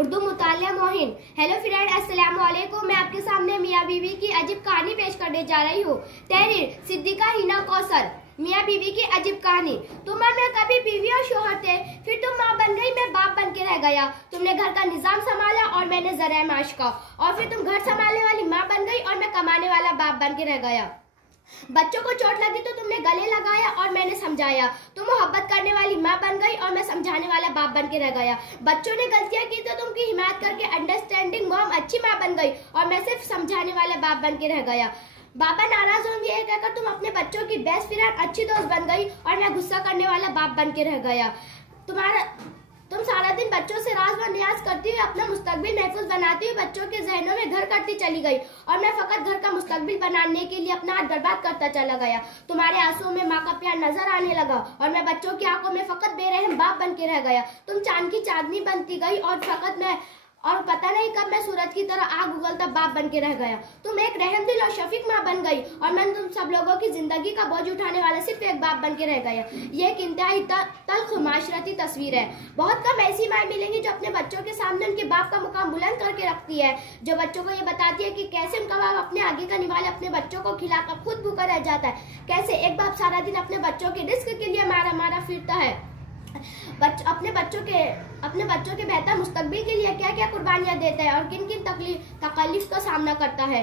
Urdu मुतालिया Mohin. Hello friend, अस्सलाम वालेकुम। मैं आपके सामने मियाँ बीवी की अजीब कहानी पेश करने जा रही हूँ। तहरीर सिद्दीका हिना कौसर। मियाँ बीवी की अजीब कहानी। तुम और मैं कभी बीवी और शोहर थे, फिर तुम माँ बन गई, मैं बाप बन के रह गया। तुमने घर का निजाम संभाला और मैंने ज़राए माश का, और फिर तुम घर संभालने वाली माँ बन गई और मैं कमाने वाला बाप बन के रह गया। बच्चों को चोट लगी तो तुमने गले लगाया और मैंने समझाया। तुम मोहब्बत करने वाली माँ बन गई और मैं समझाने वाला बाप बन के रह गया। बच्चों ने गलतियां की तो तुमकी हिमायत करके अंडरस्टैंडिंग मॉम अच्छी माँ बन गई और मैं सिर्फ समझाने वाला बाप बन के रह गया। बाबा नाराज होंगे ये कहकर तुम अपने बच्चों की बेस्ट फ्रेंड अच्छी दोस्त बन गई और मैं गुस्सा करने वाला बाप बन के रह गया। तुम सारा दिन बच्चों से राज व नियाज करती हुई अपना मुस्तकबिल महफूज बनाती हुई बच्चों के जहनों में घर करती चली गई और मैं फकत घर का मुस्तकबिल बनाने के लिए अपना हाथ बर्बाद करता चला गया। तुम्हारे आंसुओं में माँ का प्यार नजर आने लगा और मैं बच्चों की आंखों में फकत बेरहम बाप बन के रह गया। तुम चांद की चांदनी बनती गई और पता नहीं कब मैं सूरज की तरह आग उगलता बाप बन के रह गया। तुम एक रहमदिल और शफीक माँ बन गई और मैं तुम सब लोगों की जिंदगी का बोझ उठाने वाला सिर्फ एक बाप बन के रह गया। ये एक इंतहाई तल्ख माशरती तस्वीर है। बहुत कम ऐसी माएँ मिलेंगी जो अपने बच्चों के सामने उनके बाप का मुकाम बुलंद करके रखती है, जो बच्चों को ये बताती है कि कैसे उनका बाप अपने आगे का निवाले अपने बच्चों को खिलाकर खुद भूखा रह जाता है, कैसे एक बाप सारा दिन अपने बच्चों के रिस्क के लिए मारा मारा फिरता है, अपने बच्चों के बेहतर मुस्तकबिल के लिए क्या क्या कुर्बानियां देता है और किन किन तकलीफ का सामना करता है,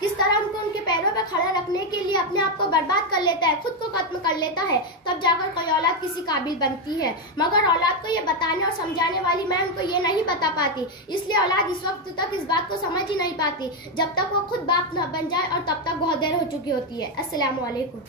किस तरह उनको उनके पैरों पर खड़ा रखने के लिए अपने आप को बर्बाद कर लेता है, खुद को खत्म कर लेता है, तब जाकर कोई औलाद किसी काबिल बनती है। मगर औलाद को ये बताने और समझाने वाली मैं उनको ये नहीं बता पाती, इसलिए औलाद इस वक्त तक इस बात को समझ ही नहीं पाती जब तक वो खुद बाप न बन जाए और तब तक बहुत देर हो चुकी होती है। अस्सलाम वालेकुम।